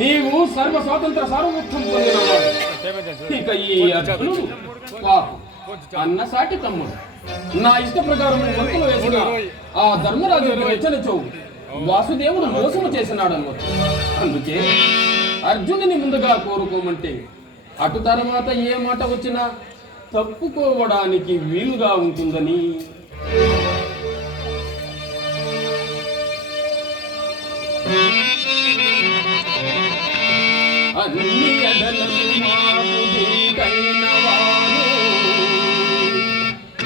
నీవు సర్వ స్వాతంత్ర సార్వభౌమత్వం పొందినవాడు. ఇక ఈ అర్జునుడు పాపం అన్న సాటి తమ్ముడు. నా ఇష్ట ప్రకారం వంతులు వేసిన ఆ ధర్మరాజు హెచ్చరించు వాసుదేవుడు మోసము చేసినాడు అన్నమాట. అందుకే అర్జునుని ముందుగా కోరుకోమంటే అటు తర్వాత ఏ మాట వచ్చినా తప్పుకోవడానికి వీలుగా ఉంటుందని. అన్ని ఎడలకు మాకు దీటైన వారు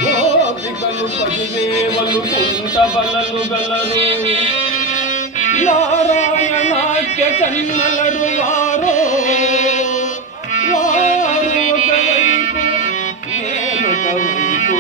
గోపికలు 10,000 కుంట బలలు గలరు. నారాయణాఖ్య కన్నలరు వారు వారు ఒకవైపు నేనొకవైపు.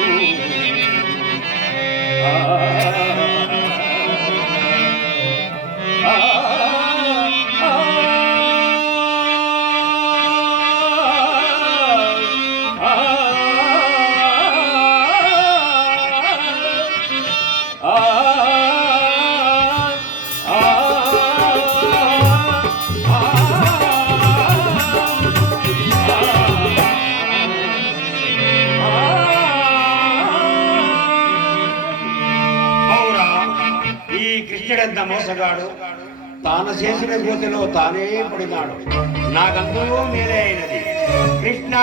కృష్ణుడెంత మోసగాడు, తాను చేసిన గోతిలో తానే పడినాడు. నాకందరూ మీరే అయినది కృష్ణ.